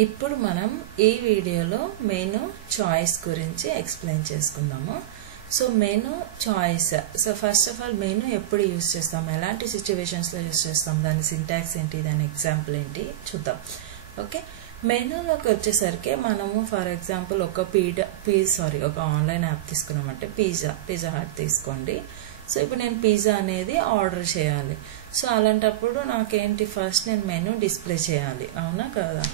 ఇప్పుడు మనం ఈ వీడియోలో మెనూ చాయిస్ గురించి ఎక్స్ప్లెయిన్ చేసుకుందాము. So menu choice, so first of all menu ఎప్పుడు యూజ్ చేస్తాం, ఎలాంటి సిచ్యువేషన్స్లో యూజ్ చేస్తాం, దాని సింటాక్స్ ఏంటి, దాని ఎగ్జాంపుల్ ఏంటి చూద్దాం. ఓకే, మెనూలోకి వచ్చేసరికి మనము ఫర్ ఎగ్జాంపుల్ ఒక ఒక ఆన్లైన్ యాప్ తీసుకున్నామంటే పిజ్జా హట్ తీసుకోండి. సో ఇప్పుడు నేను పిజ్జా అనేది ఆర్డర్ చేయాలి. సో అలాంటప్పుడు నాకేంటి, ఫస్ట్ నేను మెనూ డిస్ప్లే చేయాలి, అవునా కదా.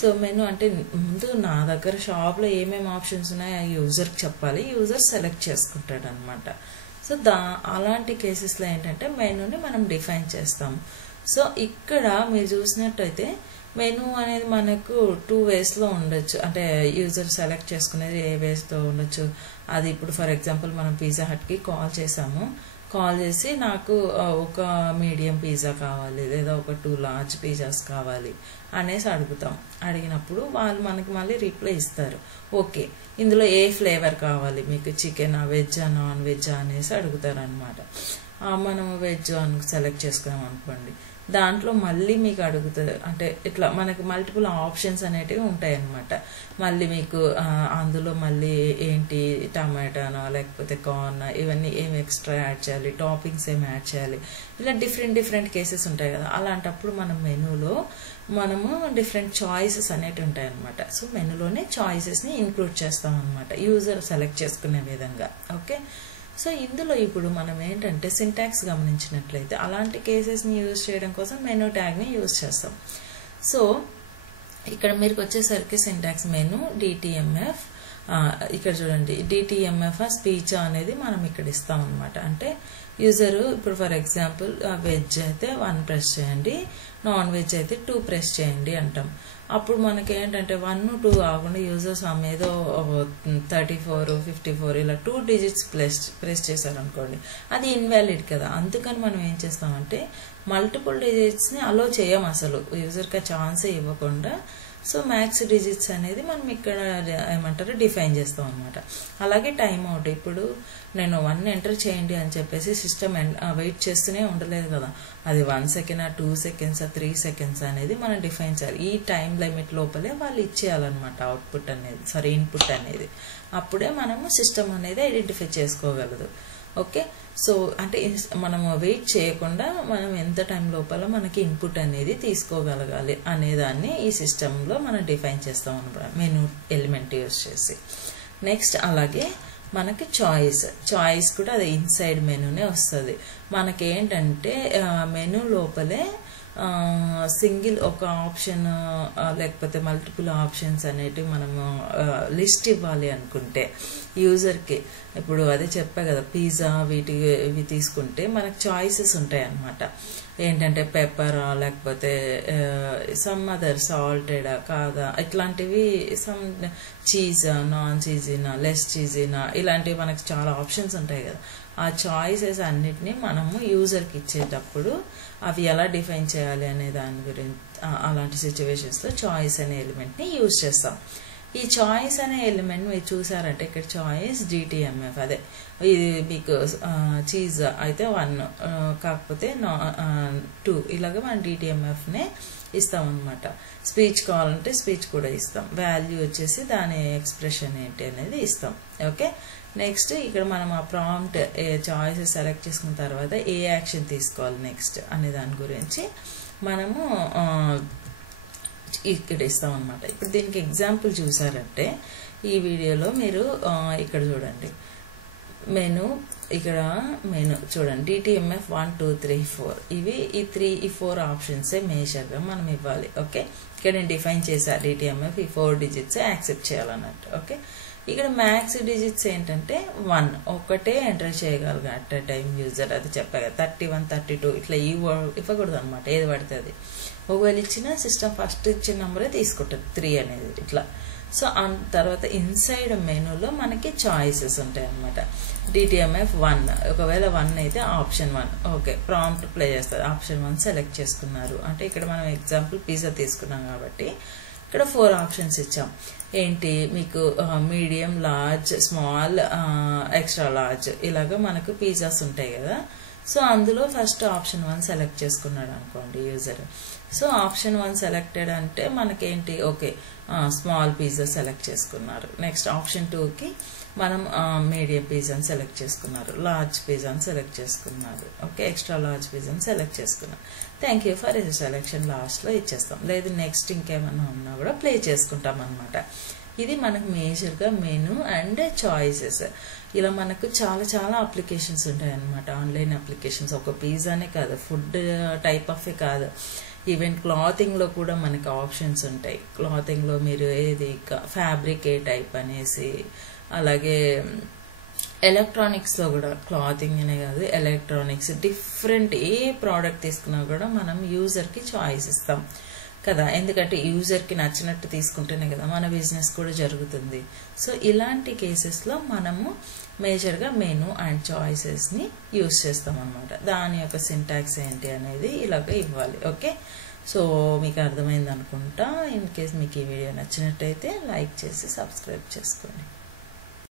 సో మెనూ అంటే ముందు నా దగ్గర షాప్లో ఏమేమి ఆప్షన్స్ ఉన్నాయో ఆ యూజర్కి చెప్పాలి, యూజర్ సెలెక్ట్ చేసుకుంటాడు అనమాట. సో అలాంటి కేసెస్లో ఏంటంటే మెనూని మనం డిఫైన్ చేస్తాం. సో ఇక్కడ మీరు చూసినట్టయితే మెనూ అనేది మనకు 2 వేస్లో ఉండొచ్చు, అంటే యూజర్ సెలెక్ట్ చేసుకునేది ఏ వేస్తో ఉండొచ్చు. అది ఇప్పుడు ఫర్ ఎగ్జాంపుల్ మనం పిజ్జా హట్కి కాల్ చేసాము, కాల్ చేసి నాకు ఒక మీడియం పిజ్జా కావాలి లేదా ఒక 2 లార్జ్ పిజ్జాస్ కావాలి అనేసి అడుగుతాం. అడిగినప్పుడు వాళ్ళు మనకి మళ్ళీ రిప్లై ఇస్తారు, ఓకే ఇందులో ఏ ఫ్లేవర్ కావాలి మీకు, చికెనా వెజ్జా నాన్ వెజ్జా అనేసి అడుగుతారు అనమాట. మనం వెజ్ అని సెలెక్ట్ చేసుకున్నాం అనుకోండి, దాంట్లో మళ్ళీ మీకు అడుగుతుంది, అంటే ఇట్లా మనకి మల్టిపుల్ ఆప్షన్స్ అనేటివి ఉంటాయి అన్నమాట. మళ్ళీ మీకు అందులో మళ్ళీ ఏంటి టమాటానో లేకపోతే కార్న్ ఇవన్నీ ఏమి ఎక్స్ట్రా యాడ్ చేయాలి, టాపింగ్స్ ఏమి యాడ్ చేయాలి, ఇలా డిఫరెంట్ కేసెస్ ఉంటాయి కదా. అలాంటప్పుడు మనం మెనూలో మనము డిఫరెంట్ చాయిసెస్ అనేవి ఉంటాయి అనమాట. సో మెనూలోనే చాయిసెస్ని ఇంక్లూడ్ చేస్తాం అనమాట, యూజర్ సెలెక్ట్ చేసుకునే విధంగా. ఓకే, సో ఇందులో ఇప్పుడు మనం ఏంటంటే సింటాక్స్ గమనించినట్లయితే అలాంటి కేసెస్ని యూజ్ చేయడం కోసం మెనూ ట్యాగ్ని యూజ్ చేస్తాం. సో ఇక్కడ మీరు వచ్చేసరికి సింటాక్స్ మెనూ డిటిఎంఎఫ్, ఇక్కడ చూడండి డిటిఎంఎఫ్ స్పీచ్ అనేది మనం ఇక్కడ ఇస్తాం అనమాట. అంటే యూజరు ఇప్పుడు ఫర్ ఎగ్జాంపుల్ వెజ్ అయితే 1 ప్రెస్ చేయండి, నాన్ వెజ్ అయితే 2 ప్రెస్ చేయండి అంటాం. అప్పుడు మనకి ఏంటంటే 1, 2 కాకుండా యూజర్స్ ఏదో 34, 54 ఇలా 2 డిజిట్స్ ప్రెస్ చేశారనుకోండి, అది ఇన్వాలిడ్ కదా. అందుకని మనం ఏం చేస్తామంటే మల్టిపుల్ డిజిట్స్ని అలో చేయం, అసలు యూజర్కి ఆ ఛాన్సే ఇవ్వకుండా. సో మ్యాక్స్ డిజిట్స్ అనేది మనం ఇక్కడ ఏమంటారు డిఫైన్ చేస్తాం అనమాట. అలాగే టైం అవుట్, ఇప్పుడు నేను 1 ఎంటర్ చేయండి అని చెప్పేసి సిస్టమ్ వెయిట్ చేస్తూనే ఉండలేదు కదా, అది 1 సెకండ్ 2 సెకండ్స్ 3 సెకండ్స్ అనేది మనం డిఫైన్ చేయాలి. ఈ టైం లిమిట్ లోపలే వాళ్ళు ఇచ్చేయాలన్నమాట అవుట్పుట్ అనేది, ఇన్పుట్ అనేది. అప్పుడే మనము సిస్టమ్ అనేది ఐడెంటిఫై చేసుకోగలదు. ఓకే, సో అంటే మనము వెయిట్ చేయకుండా మనం ఎంత టైం లోపల మనకి ఇన్పుట్ అనేది తీసుకోగలగాలి అనేదాన్ని ఈ సిస్టంలో మనం డిఫైన్ చేస్తాం అనమాట, మెనూ ఎలిమెంట్ యూజ్ చేసి. నెక్స్ట్ అలాగే మనకి చాయిస్ కూడా అది ఇన్సైడ్ మెనూనే వస్తుంది. మనకేంటంటే మెనూ లోపలే సింగిల్ ఒక ఆప్షన్ లేకపోతే మల్టిపుల్ ఆప్షన్స్ అనేటివి మనము లిస్ట్ ఇవ్వాలి అనుకుంటే యూజర్కి, ఇప్పుడు అదే చెప్పా కదా పిజ్జా ఇవి తీసుకుంటే మనకు చాయిసెస్ ఉంటాయి అన్నమాట. ఏంటంటే పెప్పరా లేకపోతే సమ్ అదర్ సాల్టెడా కాదా, ఇట్లాంటివి సమ్ చీజా నాన్ చీజీనా లెస్ చీజీనా ఇలాంటివి మనకు చాలా ఆప్షన్స్ ఉంటాయి కదా. ఆ చాయిసెస్ అన్నిటినీ మనము యూజర్కి ఇచ్చేటప్పుడు అవి ఎలా డిఫైన్ చేయాలి అనే దాని గురించి అలాంటి సిచ్యువేషన్స్లో చాయిస్ అనే ఎలిమెంట్ని యూజ్ చేస్తాం. ఈ చాయిస్ అనే ఎలిమెంట్ మీరు చూసారంటే ఇక్కడ చాయిస్ డిటిఎంఎఫ్, అదే ఇది మీకు చీజ్ అయితే 1 కాకపోతే 2 ఇలాగా మనం డిటిఎంఎఫ్నే ఇస్తాం అనమాట. స్పీచ్ కావాలంటే స్పీచ్ కూడా ఇస్తాం, వాల్యూ వచ్చేసి దాని ఎక్స్ప్రెషన్ ఏంటి అనేది ఇస్తాం. ఓకే, నెక్స్ట్ ఇక్కడ మనం ఆ ప్రాంప్ట్ చాయిసెస్ సెలెక్ట్ చేసుకున్న తర్వాత ఏ యాక్షన్ తీసుకోవాలి నెక్స్ట్ అనే దాని గురించి మనము ఇక్కడ ఇస్తాం అనమాట. ఇప్పుడు దీనికి ఎగ్జాంపుల్ చూసారంటే ఈ వీడియోలో మీరు ఇక్కడ చూడండి మెనూ చూడండి డిటిఎంఎఫ్ 1, 2, 3, 4 ఇవి ఈ 4 ఆప్షన్సే మేజర్గా మనం ఇవ్వాలి. ఓకే, ఇక్కడ నేను డిఫైన్ చేసా డిటిఎంఎఫ్ ఈ 4 డిజిట్స్ యాక్సెప్ట్ చేయాలన్నట్టు. ఓకే, ఇక్కడ మ్యాక్స్ డిజిట్స్ ఏంటంటే 1 ఒక్కటే ఎంటర్ చేయగలగా అట్ అ టైం యూజర్, అది చెప్పాగా 31, 32 ఇట్లా ఇవ్వకూడదు అనమాట, ఏది పడుతుంది. ఒకవేళ ఇచ్చిన సిస్టమ్ ఫస్ట్ ఇచ్చిన నెంబరే తీసుకుంటుంది 3 అనేది ఇట్లా. సో తర్వాత ఇన్సైడ్ మెనూలో మనకి చాయిసెస్ ఉంటాయి అనమాట. డిటిఎంఎఫ్ 1 ఒకవేళ 1 అయితే ఆప్షన్ 1 ఓకే ప్రాంప్ట్ ప్లే చేస్తుంది, ఆప్షన్ 1 సెలెక్ట్ చేసుకున్నారు అంటే ఇక్కడ మనం ఎగ్జాంపుల్ పిజ్జా తీసుకున్నాం కాబట్టి ఇక్కడ 4 ఆప్షన్స్ ఇచ్చాం. ఏంటి మీకు medium, large, small, extra large ఇలాగా మనకు పిజ్జాస్ ఉంటాయి కదా. సో అందులో ఫస్ట్ ఆప్షన్ 1 సెలెక్ట్ చేసుకున్నాడు అనుకోండి యూజర్. సో ఆప్షన్ 1 సెలెక్టెడ్ అంటే మనకేంటి, ఓకే స్మాల్ పిజ్జా సెలెక్ట్ చేసుకున్నారు. నెక్స్ట్ ఆప్షన్ 2కి మనం మీడియం పిజ్జాని సెలెక్ట్ చేసుకున్నారు, లార్జ్ పిజ్జాని సెలెక్ట్ చేసుకున్నారు, ఓకే ఎక్స్ట్రా లార్జ్ పిజ్జాని సెలెక్ట్ చేసుకున్నారు. Thank you for your selection లాస్ట్లో ఇచ్చేస్తాం. లేదు నెక్స్ట్ ఇంకేమన్నా ఉన్నా కూడా ప్లే చేసుకుంటాం అనమాట. ఇది మనకు మేజర్గా మెనూ అండ్ చాయిసెస్. ఇలా మనకు చాలా అప్లికేషన్స్ ఉంటాయి అన్నమాట, ఆన్లైన్ అప్లికేషన్స్. ఒక పిజ్జానే కాదు, ఫుడ్ టైప్ ఆఫ్ కాదు, ఈవెన్ క్లాతింగ్లో కూడా మనకి ఆప్షన్స్ ఉంటాయి. క్లాతింగ్లో మీరు ఏది ఫ్యాబ్రిక్ ఏ టైప్ అనేసి, అలాగే ఎలక్ట్రానిక్స్లో కూడా క్లాతింగ్ అనే కాదు ఎలక్ట్రానిక్స్ డిఫరెంట్ ఏ ప్రోడక్ట్ తీసుకున్నా కూడా మనం యూజర్కి చాయిస్ ఇస్తాం కదా, ఎందుకంటే యూజర్కి నచ్చినట్టు తీసుకుంటేనే కదా మన బిజినెస్ కూడా జరుగుతుంది. సో ఇలాంటి కేసెస్లో మనము మేజర్గా మెనూ అండ్ చాయిసెస్ని యూజ్ చేస్తాం అనమాట. దాని యొక్క సింటాక్స్ ఏంటి అనేది ఇలాగ ఇవ్వాలి. ఓకే, సో మీకు అర్థమైంది అనుకుంటా. ఇన్ కేస్ మీకు ఈ వీడియో నచ్చినట్టయితే లైక్ చేసి సబ్స్క్రైబ్ చేసుకోండి.